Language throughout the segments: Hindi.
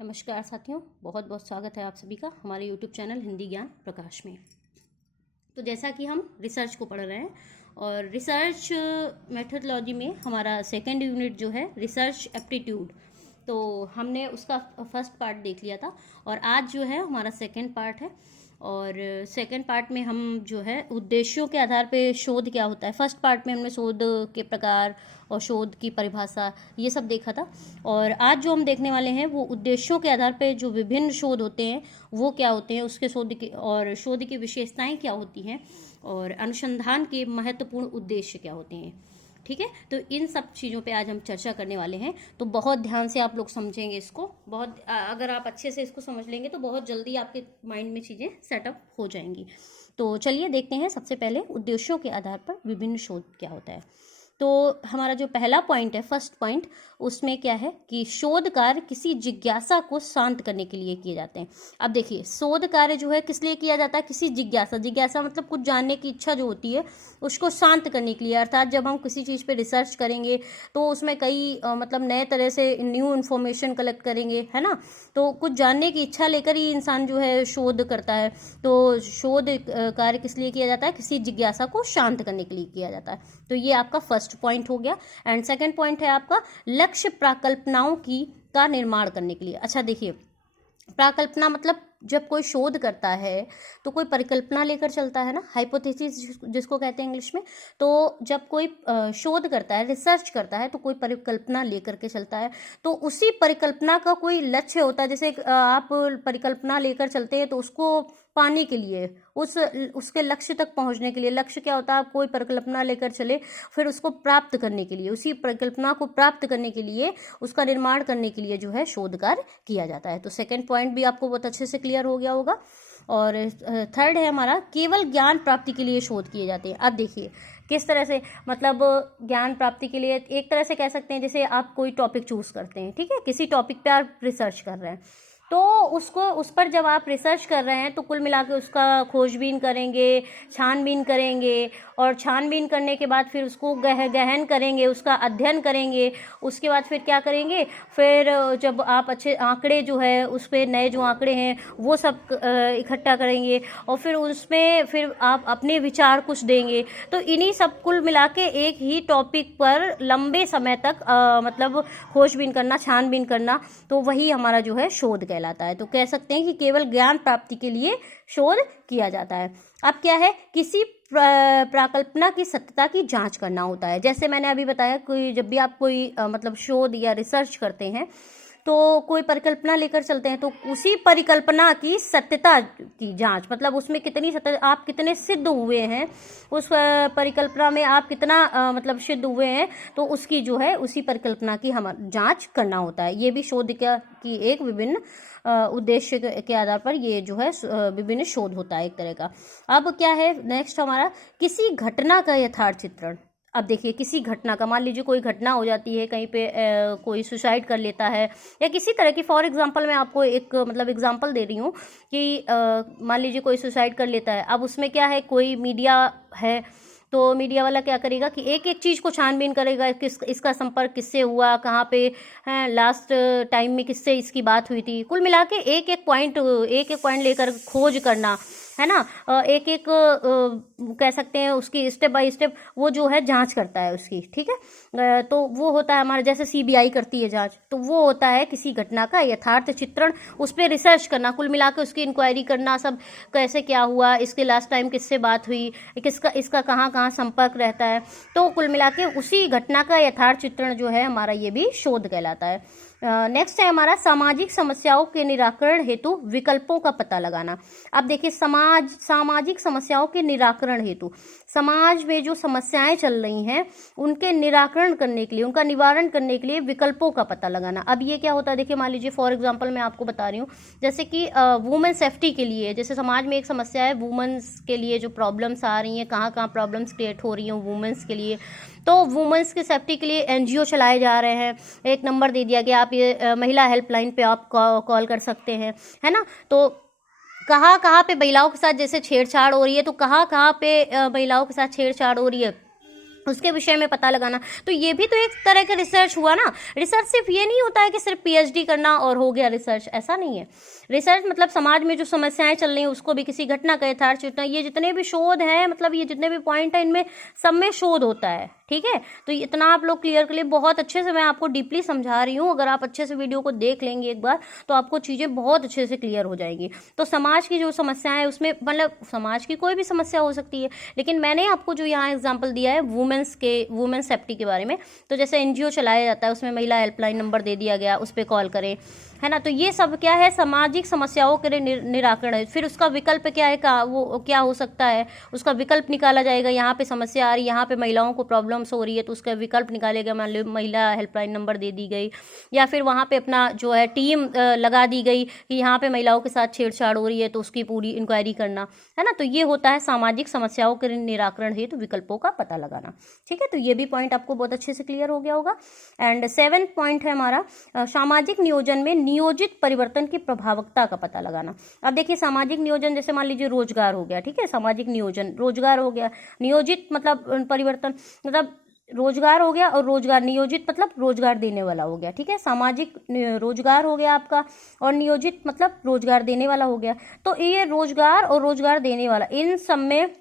नमस्कार साथियों, बहुत बहुत स्वागत है आप सभी का हमारे YouTube चैनल हिंदी ज्ञान प्रकाश में। तो जैसा कि हम रिसर्च को पढ़ रहे हैं और रिसर्च मेथडोलॉजी में हमारा सेकेंड यूनिट जो है रिसर्च एप्टीट्यूड, तो हमने उसका फर्स्ट पार्ट देख लिया था और आज जो है हमारा सेकेंड पार्ट है। और सेकेंड पार्ट में हम जो है उद्देश्यों के आधार पे शोध क्या होता है। फर्स्ट पार्ट में हमने शोध के प्रकार और शोध की परिभाषा ये सब देखा था और आज जो हम देखने वाले हैं वो उद्देश्यों के आधार पे जो विभिन्न शोध होते हैं वो क्या होते हैं, उसके शोध की और शोध की विशेषताएं क्या होती हैं और अनुसंधान के महत्वपूर्ण उद्देश्य क्या होते हैं। ठीक है, तो इन सब चीज़ों पे आज हम चर्चा करने वाले हैं। तो बहुत ध्यान से आप लोग समझेंगे इसको, बहुत अगर आप अच्छे से इसको समझ लेंगे तो बहुत जल्दी आपके माइंड में चीज़ें सेटअप हो जाएंगी। तो चलिए देखते हैं सबसे पहले उद्देश्यों के आधार पर विभिन्न शोध क्या होता है। तो हमारा जो पहला पॉइंट है, फर्स्ट पॉइंट, उसमें क्या है कि शोध कार्य किसी जिज्ञासा को शांत करने के लिए किए जाते हैं। अब देखिए, शोध कार्य जो है किस लिए किया जाता है? किसी जिज्ञासा मतलब कुछ जानने की इच्छा जो होती है उसको शांत करने के लिए। अर्थात जब हम किसी चीज़ पे रिसर्च करेंगे तो उसमें कई मतलब नए तरह से न्यू इन्फॉर्मेशन कलेक्ट करेंगे, है ना। तो कुछ जानने की इच्छा लेकर ही इंसान जो है शोध करता है। तो शोध कार्य किस लिए किया जाता है? किसी जिज्ञासा को शांत करने के लिए किया जाता है। तो ये आपका फर्स्ट पॉइंट हो गया। एंड सेकंड पॉइंट है आपका लक्ष्य प्राकल्पनाओं की का निर्माण करने के लिए। अच्छा देखिए, प्राकल्पना मतलब जब कोई शोध करता है तो कोई परिकल्पना लेकर चलता है ना, हाइपोथेसिस जिसको कहते हैं इंग्लिश में। तो जब कोई शोध करता है, रिसर्च करता है, तो कोई परिकल्पना लेकर के चलता है। तो उसी परिकल्पना का कोई लक्ष्य होता है। जैसे आप परिकल्पना लेकर चलते हैं तो उसको पाने के लिए, उसके लक्ष्य तक पहुंचने के लिए, लक्ष्य क्या होता है? आप कोई परिकल्पना लेकर चले, फिर उसको प्राप्त करने के लिए, उसी परिकल्पना को प्राप्त करने के लिए, उसका निर्माण करने के लिए जो है शोध कार्य किया जाता है। तो सेकंड पॉइंट भी आपको बहुत अच्छे से क्लियर हो गया होगा। और थर्ड है हमारा केवल ज्ञान प्राप्ति के लिए शोध किए जाते हैं। अब देखिए किस तरह से, मतलब ज्ञान प्राप्ति के लिए एक तरह से कह सकते हैं, जैसे आप कोई टॉपिक चूज करते हैं, ठीक है, किसी टॉपिक पे आप रिसर्च कर रहे हैं, तो उसको उस पर जब आप रिसर्च कर रहे हैं तो कुल मिला के उसका खोजबीन करेंगे, छानबीन करेंगे और छानबीन करने के बाद फिर उसको गहन करेंगे, उसका अध्ययन करेंगे। उसके बाद फिर क्या करेंगे? फिर जब आप अच्छे आंकड़े जो है उस पर नए जो आंकड़े हैं वो सब इकट्ठा करेंगे और फिर उसमें फिर आप अपने विचार कुछ देंगे। तो इन्हीं सब कुल मिला के एक ही टॉपिक पर लंबे समय तक मतलब खोजबीन करना, छानबीन करना, तो वही हमारा जो है शोध कहलाता है। तो कह सकते हैं कि केवल ज्ञान प्राप्ति के लिए शोध किया जाता है। अब क्या है? किसी प्राकल्पना की सत्यता की जांच करना होता है। जैसे मैंने अभी बताया, कोई जब भी आप कोई मतलब शोध या रिसर्च करते हैं तो कोई परिकल्पना लेकर चलते हैं, तो उसी परिकल्पना की सत्यता की जांच, मतलब उसमें कितनी सत्य, आप कितने सिद्ध हुए हैं, उस परिकल्पना में आप कितना मतलब सिद्ध हुए हैं, तो उसकी जो है उसी परिकल्पना की हम जांच करना होता है। ये भी शोध की एक विभिन्न उद्देश्य के आधार पर ये जो है विभिन्न शोध होता है एक तरह का। अब क्या है नेक्स्ट हमारा? किसी घटना का यथार्थ चित्रण। अब देखिए, किसी घटना का, मान लीजिए कोई घटना हो जाती है कहीं पे, कोई सुसाइड कर लेता है या किसी तरह की, फॉर एग्जांपल मैं आपको एक मतलब एग्जांपल दे रही हूँ कि मान लीजिए कोई सुसाइड कर लेता है। अब उसमें क्या है, कोई मीडिया है तो मीडिया वाला क्या करेगा कि एक एक चीज़ को छानबीन करेगा, इसका संपर्क किससे हुआ, कहाँ पे है, लास्ट टाइम में किससे इसकी बात हुई थी। कुल मिला के एक एक पॉइंट लेकर खोज करना, है ना। एक एक कह सकते हैं उसकी स्टेप बाय स्टेप वो जो है जांच करता है उसकी, ठीक है। तो वो होता है हमारा, जैसे सीबीआई करती है जांच, तो वो होता है किसी घटना का यथार्थ चित्रण, उस पर रिसर्च करना, कुल मिला के उसकी इंक्वायरी करना, सब कैसे क्या हुआ, इसके लास्ट टाइम किससे बात हुई, इसका कहाँ कहाँ संपर्क रहता है। तो कुल मिला के उसी घटना का यथार्थ चित्रण जो है हमारा, ये भी शोध कहलाता है। नेक्स्ट है हमारा सामाजिक समस्याओं के निराकरण हेतु विकल्पों का पता लगाना। अब देखिए, सामाजिक समस्याओं के निराकरण हेतु, समाज में जो समस्याएं चल रही हैं उनके निराकरण करने के लिए, उनका निवारण करने के लिए विकल्पों का पता लगाना। अब ये क्या होता है? देखिए, मान लीजिए फॉर एग्जांपल मैं आपको बता रही हूँ, जैसे कि वुमेन सेफ्टी के लिए, जैसे समाज में एक समस्या है वुमेन्स के लिए, जो प्रॉब्लम्स आ रही हैं, कहाँ कहाँ प्रॉब्लम्स क्रिएट हो रही हैं वुमेन्स के लिए, तो वुमेन्स की सेफ्टी के लिए एनजीओ चलाए जा रहे हैं। एक नंबर दे दिया गया, आप ये महिला हेल्पलाइन पे आप कॉल कर सकते हैं, है ना। तो कहाँ कहाँ पे महिलाओं के साथ जैसे छेड़छाड़ हो रही है, तो कहाँ कहाँ पे महिलाओं के साथ छेड़छाड़ हो रही है उसके विषय में पता लगाना। तो ये भी तो एक तरह का रिसर्च हुआ ना। रिसर्च सिर्फ ये नहीं होता है कि सिर्फ पीएचडी करना और हो गया रिसर्च, ऐसा नहीं है। रिसर्च मतलब समाज में जो समस्याएं चल रही हैं उसको भी किसी घटना का यथार्थ चित्रण, ये जितने भी शोध हैं, मतलब ये जितने भी पॉइंट हैं, इनमें सब में शोध होता है, ठीक है। तो इतना आप लोग क्लियर कर लिए, बहुत अच्छे से मैं आपको डीपली समझा रही हूँ। अगर आप अच्छे से वीडियो को देख लेंगे एक बार तो आपको चीज़ें बहुत अच्छे से क्लियर हो जाएंगी। तो समाज की जो समस्याएं हैं उसमें, मतलब समाज की कोई भी समस्या हो सकती है, लेकिन मैंने आपको जो यहाँ एग्जाम्पल दिया है वुमेन्स सेफ्टी के बारे में। तो जैसे एनजीओ चलाया जाता है, उसमें महिला हेल्पलाइन नंबर दे दिया गया, उस पर कॉल करें, है ना। तो ये सब क्या है, सामाजिक समस्याओं के निराकरण है। फिर उसका विकल्प क्या है, वो क्या हो सकता है, उसका विकल्प निकाला जाएगा। यहाँ पे समस्या आ रही है, यहाँ पे महिलाओं को प्रॉब्लम्स हो रही है, तो उसका विकल्प निकालेगा। मान लो महिला हेल्पलाइन नंबर दे दी गई, या फिर वहाँ पे अपना जो है टीम लगा दी गई कि यहाँ पे महिलाओं के साथ छेड़छाड़ हो रही है, तो उसकी पूरी इंक्वायरी करना, है ना। तो ये होता है सामाजिक समस्याओं के निराकरण हेतु विकल्पों का पता लगाना, ठीक है। तो ये भी पॉइंट आपको बहुत अच्छे से क्लियर हो गया होगा। एंड 7th पॉइंट है हमारा सामाजिक नियोजन में नियोजित परिवर्तन की प्रभावकता का पता लगाना। अब देखिए, सामाजिक नियोजन जैसे मान लीजिए रोजगार हो गया, ठीक है। सामाजिक नियोजन रोजगार हो गया, नियोजित मतलब परिवर्तन, मतलब रोजगार हो गया, और रोजगार नियोजित मतलब रोजगार देने वाला हो गया, ठीक है। सामाजिक रोजगार हो गया आपका, और नियोजित मतलब रोजगार देने वाला हो गया। तो ये रोजगार और रोजगार देने वाला, इन सब में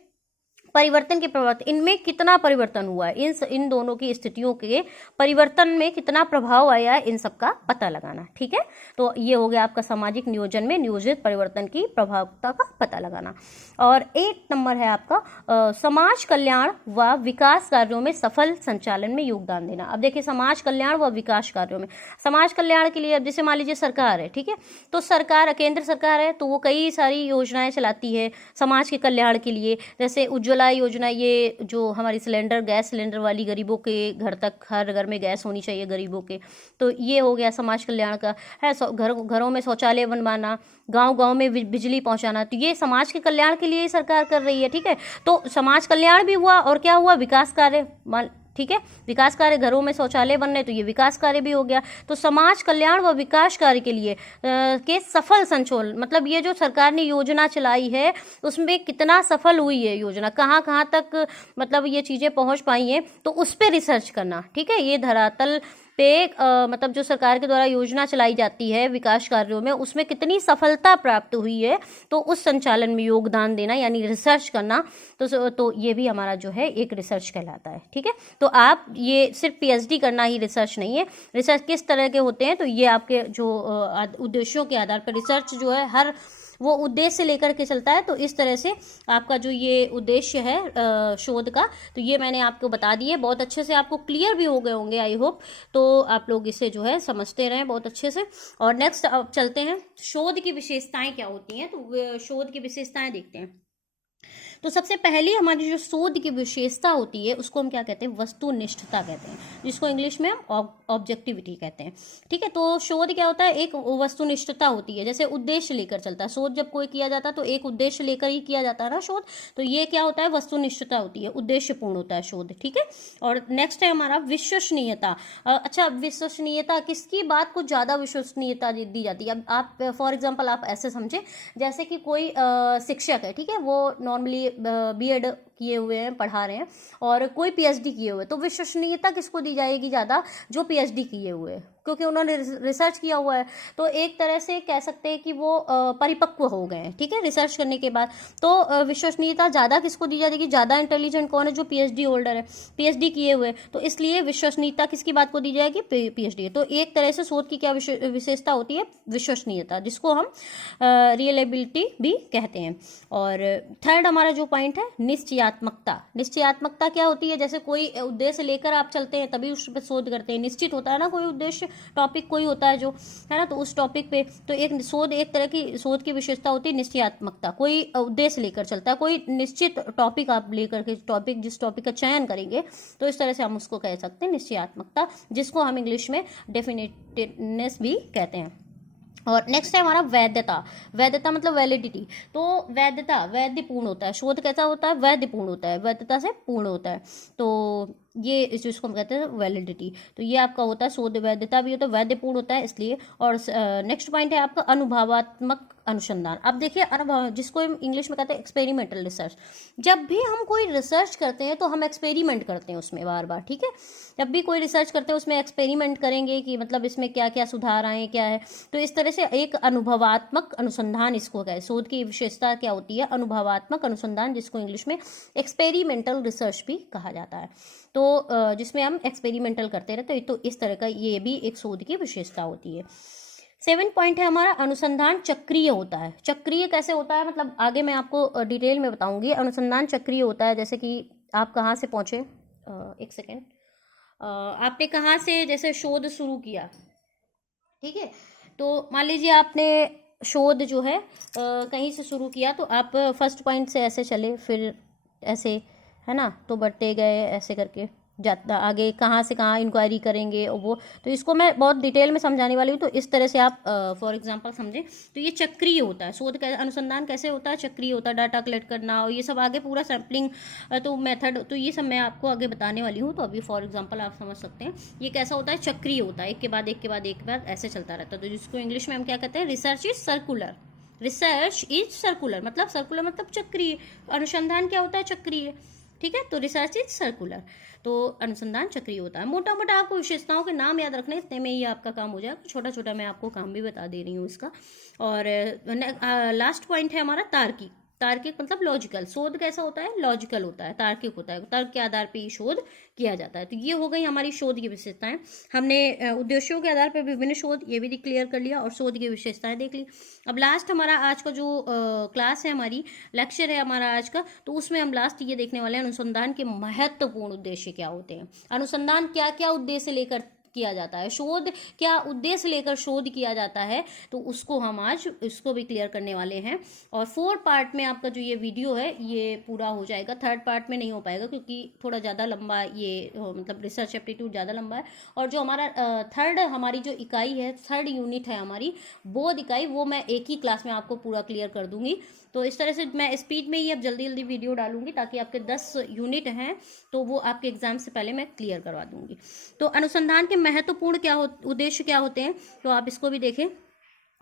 परिवर्तन के प्रभाव, इनमें कितना परिवर्तन हुआ है, इन दोनों की स्थितियों के परिवर्तन में कितना प्रभाव आया है, इन सब का पता लगाना, ठीक है। तो ये हो गया आपका सामाजिक नियोजन में नियोजित परिवर्तन की प्रभावकता का पता लगाना। और 8 नंबर है आपका समाज कल्याण व विकास कार्यों में सफल संचालन में योगदान देना। अब देखिए, समाज कल्याण व विकास कार्यों में, समाज कल्याण के लिए अब जैसे मान लीजिए सरकार है, ठीक है। तो सरकार, केंद्र सरकार है, तो वो कई सारी योजनाएं चलाती है समाज के कल्याण के लिए। जैसे उज्ज्वला योजना, ये जो हमारी गैस सिलेंडर वाली, गरीबों के घर तक, हर घर में गैस होनी चाहिए गरीबों के, तो ये हो गया समाज कल्याण का है। घरों में शौचालय बनवाना, गांव में बिजली पहुंचाना, तो ये समाज के कल्याण के लिए सरकार कर रही है, ठीक है। तो समाज कल्याण भी हुआ, और क्या हुआ, विकास कार्य, ठीक है। विकास कार्य, घरों में शौचालय बनने, तो ये विकास कार्य भी हो गया। तो समाज कल्याण व विकास कार्य के लिए के सफल संचालन, मतलब ये जो सरकार ने योजना चलाई है उसमें कितना सफल हुई है योजना, कहाँ कहाँ तक मतलब ये चीज़ें पहुँच पाई हैं, तो उस पर रिसर्च करना, ठीक है। ये धरातल पे मतलब जो सरकार के द्वारा योजना चलाई जाती है विकास कार्यों में, उसमें कितनी सफलता प्राप्त हुई है, तो उस संचालन में योगदान देना, यानी रिसर्च करना। तो ये भी हमारा जो है एक रिसर्च कहलाता है, ठीक है। तो आप ये सिर्फ पीएचडी करना ही रिसर्च नहीं है। रिसर्च किस तरह के होते हैं, तो ये आपके जो उद्देश्यों के आधार पर रिसर्च जो है, हर वो उद्देश्य लेकर के चलता है। तो इस तरह से आपका जो ये उद्देश्य है शोध का, तो ये मैंने आपको बता दिए, बहुत अच्छे से आपको क्लियर भी हो गए होंगे, आई होप। तो आप लोग इसे जो है समझते रहें बहुत अच्छे से। और नेक्स्ट अब चलते हैं, शोध की विशेषताएं क्या होती हैं। तो शोध की विशेषताएं देखते हैं। तो सबसे पहली हमारी जो शोध की विशेषता होती है उसको हम क्या कहते हैं, वस्तुनिष्ठता कहते हैं, जिसको इंग्लिश में हम ऑब्जेक्टिविटी कहते हैं, ठीक है। तो शोध क्या होता है, एक वस्तुनिष्ठता होती है। जैसे उद्देश्य लेकर चलता है शोध, जब कोई किया जाता है तो एक उद्देश्य लेकर ही किया जाता है ना शोध। तो ये क्या होता है, वस्तुनिष्ठता होती है, उद्देश्यपूर्ण होता है शोध, ठीक है। और नेक्स्ट है हमारा विश्वसनीयता। अच्छा, विश्वसनीयता, किसकी बात को ज्यादा विश्वसनीयता दी जाती है। अब आप फॉर एग्जाम्पल आप ऐसे समझे, जैसे कि कोई शिक्षक है, ठीक है, वो नॉर्मली बीएड किए हुए हैं, पढ़ा रहे हैं, और कोई पीएचडी किए हुए हैं, तो विश्वसनीयता किसको दी जाएगी ज़्यादा, जो पीएचडी किए हुए हैं, क्योंकि उन्होंने रिसर्च किया हुआ है। तो एक तरह से कह सकते हैं कि वो परिपक्व हो गए हैं, ठीक है, रिसर्च करने के बाद। तो विश्वसनीयता ज़्यादा किसको दी जाएगी, ज़्यादा इंटेलिजेंट कौन है, जो पीएचडी होल्डर है, पीएचडी किए हुए। तो इसलिए विश्वसनीयता किसकी बात को दी जाएगी, पीएचडी। तो एक तरह से शोध की क्या विशेषता होती है, विश्वसनीयता, जिसको हम रियलेबिलिटी भी कहते हैं। और थर्ड हमारा जो पॉइंट है, निश्चयात्मकता। निश्चयात्मकता क्या होती है, जैसे कोई उद्देश्य लेकर आप चलते हैं तभी उस पर शोध करते हैं। निश्चित होता है ना कोई उद्देश्य, टॉपिक कोई होता है जो, है ना, तो उस टॉपिक पे तो एक शोध, एक तरह की शोध की विशेषता होती है निश्चयात्मकता। कोई उद्देश्य लेकर चलता है, कोई निश्चित टॉपिक आप लेकर के, जिस टॉपिक का चयन करेंगे, तो इस तरह से हम उसको कह सकते हैं निश्चयात्मकता, जिसको हम इंग्लिश में डेफिनेटिवनेस भी कहते हैं। और नेक्स्ट है हमारा वैधता। वैधता मतलब वैलिडिटी। तो वैधता, वैधपूर्ण होता है शोध, कैसा होता है, वैधपूर्ण होता है, वैधता से पूर्ण होता है। तो ये जिसको हम कहते हैं वैलिडिटी। तो ये आपका होता है शोध वैधता भी होता है, वैधपूर्ण होता है इसलिए। और नेक्स्ट पॉइंट है आपका अनुभवात्मक अनुसंधान। अब देखिए अनुभव, जिसको हम इंग्लिश में कहते हैं एक्सपेरिमेंटल रिसर्च। जब भी हम कोई रिसर्च करते हैं तो हम एक्सपेरिमेंट करते हैं उसमें बार बार, ठीक है। जब भी कोई रिसर्च करते हैं उसमें एक्सपेरिमेंट करेंगे कि मतलब इसमें क्या क्या सुधार आए, क्या है। तो इस तरह से एक अनुभवात्मक अनुसंधान इसको कहते हैं। शोध की विशेषता क्या होती है? अनुभवात्मक अनुसंधान, जिसको इंग्लिश में एक्सपेरिमेंटल रिसर्च भी कहा जाता है। तो जिसमें हम एक्सपेरिमेंटल करते रहते हैं। तो इस तरह का ये भी एक शोध की विशेषता होती है। 7 पॉइंट है हमारा अनुसंधान चक्रीय होता है। चक्रीय कैसे होता है, मतलब आगे मैं आपको डिटेल में बताऊंगी। अनुसंधान चक्रीय होता है जैसे कि आप कहाँ से पहुँचे, एक सेकेंड, आपने कहाँ से जैसे शोध शुरू किया, ठीक है। तो मान लीजिए आपने शोध जो है कहीं से शुरू किया, तो आप फर्स्ट पॉइंट से ऐसे चले, फिर ऐसे, है ना, तो बढ़ते गए ऐसे करके जाता आगे, कहाँ से कहाँ इंक्वायरी करेंगे और वो। तो इसको मैं बहुत डिटेल में समझाने वाली हूँ, तो इस तरह से आप फॉर एग्जांपल समझें। तो ये चक्रीय होता है। शोध का अनुसंधान कैसे होता है? चक्रीय होता है। डाटा कलेक्ट करना और ये सब आगे पूरा सैम्पलिंग, तो मेथड, तो ये सब मैं आपको आगे बताने वाली हूँ। तो अभी फॉर एग्जाम्पल आप समझ सकते हैं ये कैसा होता है। चक्रीय होता है, एक के बाद एक के बाद एक के बाद ऐसे चलता रहता है। तो जिसको इंग्लिश में हम क्या कहते हैं? Research is circular. Research is circular मतलब सर्कुलर मतलब चक्रीय। अनुसंधान क्या होता है? चक्रीय, ठीक है। तो रिसर्च इज सर्कुलर, तो अनुसंधान चक्रीय होता है। मोटा मोटा आपको विशेषताओं के नाम याद रखने, इतने में ही आपका काम हो जाएगा। छोटा छोटा मैं आपको काम भी बता दे रही हूँ इसका। और लास्ट पॉइंट है हमारा तार्किक। तार्किक मतलब लॉजिकल। शोध कैसा होता है? लॉजिकल होता है, तार्किक होता है। तर्क के आधार पर ही शोध किया जाता है। तो ये हो गई हमारी शोध की विशेषताएं। हमने उद्देश्यों के आधार पर विभिन्न शोध ये भी क्लियर कर लिया और शोध की विशेषताएं देख ली। अब लास्ट हमारा आज का जो क्लास है, हमारी लेक्चर है हमारा आज का, तो उसमें हम लास्ट ये देखने वाले हैं अनुसंधान के महत्वपूर्ण उद्देश्य क्या होते हैं। अनुसंधान क्या क्या उद्देश्य लेकर किया जाता है, शोध क्या उद्देश्य लेकर शोध किया जाता है, तो उसको हम आज इसको भी क्लियर करने वाले हैं। और 4 पार्ट में आपका जो ये वीडियो है ये पूरा हो जाएगा। 3rd पार्ट में नहीं हो पाएगा क्योंकि थोड़ा ज़्यादा लंबा ये मतलब रिसर्च एप्टीट्यूड ज़्यादा लंबा है। और जो हमारा थर्ड हमारी जो इकाई है, 3rd यूनिट है हमारी बोध इकाई, वो मैं एक ही क्लास में आपको पूरा क्लियर कर दूंगी। तो इस तरह से मैं स्पीड में ही अब जल्दी जल्दी वीडियो डालूंगी ताकि आपके 10 यूनिट हैं तो वो आपके एग्जाम से पहले मैं क्लियर करवा दूंगी। तो अनुसंधान के महत्वपूर्ण उद्देश्य क्या होते हैं, तो आप इसको भी देखें।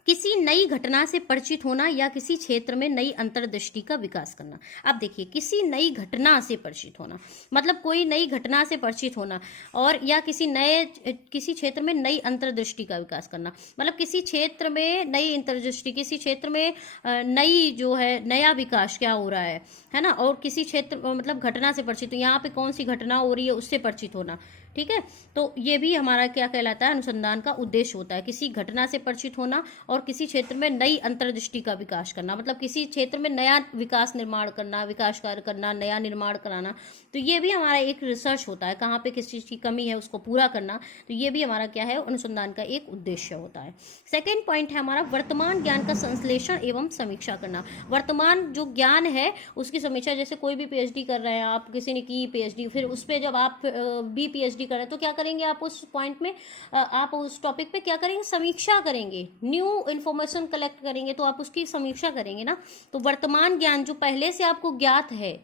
किसी नई घटना से परिचित होना या किसी क्षेत्र में नई अंतर्दृष्टि का विकास करना। अब देखिए, किसी नई घटना से परिचित होना मतलब कोई नई घटना से परिचित होना, और या किसी क्षेत्र में नई अंतर्दृष्टि का विकास करना मतलब किसी क्षेत्र में नई अंतर्दृष्टि, किसी क्षेत्र में नई जो है नया विकास क्या हो रहा है ना। और किसी क्षेत्र मतलब घटना से परिचित, यहाँ पे कौन सी घटना हो रही है उससे परिचित होना, ठीक है। तो ये भी हमारा क्या कहलाता है? अनुसंधान का उद्देश्य होता है। किसी घटना से परिचित होना और किसी क्षेत्र में नई अंतर्दृष्टि का विकास करना मतलब किसी क्षेत्र में नया विकास निर्माण करना, विकास कार्य करना, नया निर्माण कराना। तो ये भी हमारा एक रिसर्च होता है। कहाँ पे किस चीज़ की कमी है उसको पूरा करना, तो ये भी हमारा क्या है? अनुसंधान का एक उद्देश्य होता है। 2nd पॉइंट है हमारा वर्तमान ज्ञान का संश्लेषण एवं समीक्षा करना। वर्तमान जो ज्ञान है उसकी समीक्षा, जैसे कोई भी पीएचडी कर रहे हैं आप, किसी ने की पीएचडी, फिर उस पर जब आप भी पीएचडी करें तो क्या करेंगे? आप उस पॉइंट में आप उस टॉपिक पे क्या करेंगे? समीक्षा करेंगे, न्यू इन्फॉर्मेशन कलेक्ट करेंगे, तो आप उसकी समीक्षा करेंगे ना। तो वर्तमान ज्ञान जो पहले से आपको ज्ञात है,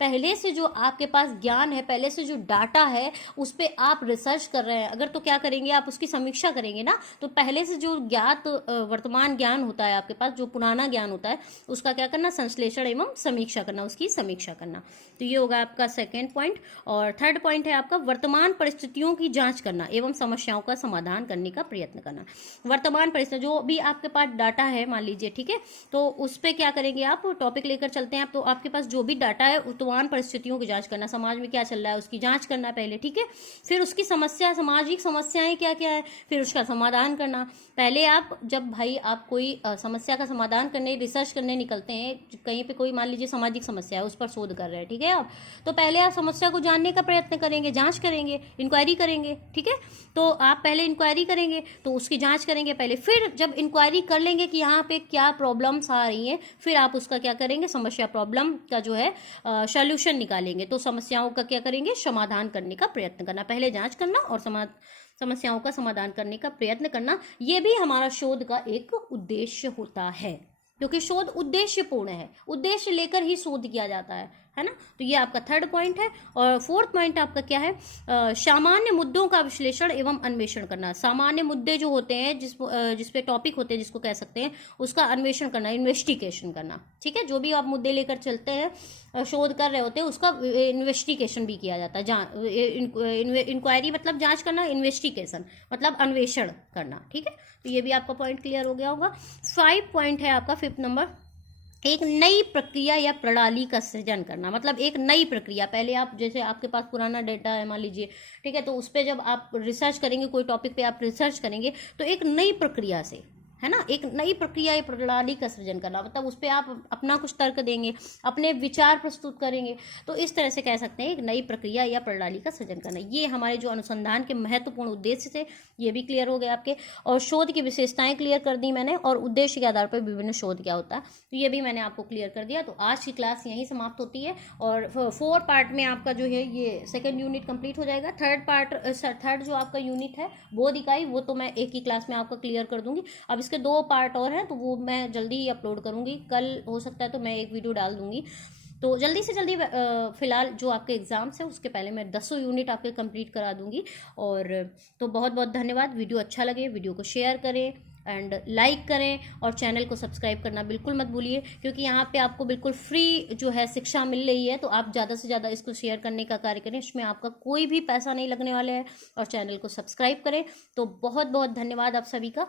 पहले से जो आपके पास ज्ञान है, पहले से जो डाटा है उस पर आप रिसर्च कर रहे हैं अगर, तो क्या करेंगे? आप उसकी समीक्षा करेंगे ना। तो पहले से जो ज्ञात वर्तमान ज्ञान होता है आपके पास, जो पुराना ज्ञान होता है उसका क्या करना? संश्लेषण एवं समीक्षा करना, उसकी समीक्षा करना। तो ये होगा आपका 2nd पॉइंट। और 3rd पॉइंट है आपका वर्तमान परिस्थितियों की जांच करना एवं समस्याओं का समाधान करने का प्रयत्न करना। वर्तमान परिस्थिति जो भी आपके पास डाटा है मान लीजिए, ठीक है, तो उस पर क्या करेंगे? आप टॉपिक लेकर चलते हैं आप, तो आपके पास जो भी डाटा है वर्तमान परिस्थितियों की जांच करना, समाज में क्या चल रहा है उसकी जांच करना पहले, ठीक है। फिर उसकी समस्या, सामाजिक समस्याएं क्या क्या है, फिर उसका समाधान करना। पहले आप जब भाई आप कोई समस्या का समाधान करने, रिसर्च करने निकलते हैं कहीं पे, कोई मान लीजिए सामाजिक समस्या है उस पर शोध कर रहे हैं, ठीक है आप, तो पहले आप समस्या को जानने का प्रयत्न करेंगे, जांच करेंगे, इंक्वायरी करेंगे, ठीक है। तो आप पहले इंक्वायरी करेंगे तो उसकी जांच करेंगे पहले, फिर जब इंक्वायरी कर लेंगे कि यहाँ पे क्या प्रॉब्लम्स आ रही हैं, फिर आप उसका क्या करेंगे? समस्या, प्रॉब्लम का जो है सॉल्यूशन निकालेंगे। तो समस्याओं का क्या करेंगे? समाधान करने का प्रयत्न करना, पहले जांच करना और समस्याओं का समाधान करने का प्रयत्न करना। ये भी हमारा शोध का एक उद्देश्य होता है, क्योंकि शोध उद्देश्यपूर्ण है, उद्देश्य लेकर ही शोध किया जाता है, है ना। तो ये आपका थर्ड पॉइंट है। और फोर्थ पॉइंट आपका क्या है, सामान्य मुद्दों का विश्लेषण एवं अन्वेषण करना। सामान्य मुद्दे जो होते हैं, जिस पे टॉपिक होते हैं, जिसको कह सकते हैं, उसका अन्वेषण करना, इन्वेस्टिगेशन करना। ठीक है, जो भी आप मुद्दे लेकर चलते हैं, शोध कर रहे होते हैं, उसका इन्वेस्टिगेशन भी किया जाता है। इंक्वायरी मतलब जांच करना, इन्वेस्टिगेशन मतलब अन्वेषण करना। ठीक है, तो ये भी आपका पॉइंट क्लियर हो गया होगा। 5 पॉइंट है आपका, 5th नंबर, एक नई प्रक्रिया या प्रणाली का सृजन करना। मतलब एक नई प्रक्रिया, पहले आप जैसे आपके पास पुराना डेटा है मान लीजिए, ठीक है, तो उस पर जब आप रिसर्च करेंगे, कोई टॉपिक पे आप रिसर्च करेंगे, तो एक नई प्रक्रिया से, है ना, एक नई प्रक्रिया या प्रणाली का सृजन करना, मतलब उस पर आप अपना कुछ तर्क देंगे, अपने विचार प्रस्तुत करेंगे, तो इस तरह से कह सकते हैं एक नई प्रक्रिया या प्रणाली का सृजन करना। ये हमारे जो अनुसंधान के महत्वपूर्ण उद्देश्य थे, ये भी क्लियर हो गए आपके। और शोध की विशेषताएं क्लियर कर दी मैंने, और उद्देश्य के आधार पर विभिन्न शोध क्या होता है, तो ये भी मैंने आपको क्लियर कर दिया। तो आज की क्लास यहीं समाप्त होती है, और 4 पार्ट में आपका जो है ये सेकेंड यूनिट कंप्लीट हो जाएगा। थर्ड जो आपका यूनिट है, बोध इकाई, वो तो मैं एक ही क्लास में आपका क्लियर कर दूंगी। अब इसके 2 पार्ट और हैं, तो वो मैं जल्दी ही अपलोड करूंगी, कल हो सकता है तो मैं एक वीडियो डाल दूंगी। तो जल्दी से जल्दी फिलहाल जो आपके एग्जाम्स हैं उसके पहले मैं 10 यूनिट आपके कंप्लीट करा दूंगी। और तो बहुत बहुत धन्यवाद। वीडियो अच्छा लगे वीडियो को शेयर करें एंड लाइक करें, और चैनल को सब्सक्राइब करना बिल्कुल मत भूलिए, क्योंकि यहाँ पे आपको बिल्कुल फ्री जो है शिक्षा मिल रही है। तो आप ज़्यादा से ज़्यादा इसको शेयर करने का कार्य करें, इसमें आपका कोई भी पैसा नहीं लगने वाला है, और चैनल को सब्सक्राइब करें। तो बहुत बहुत धन्यवाद आप सभी का।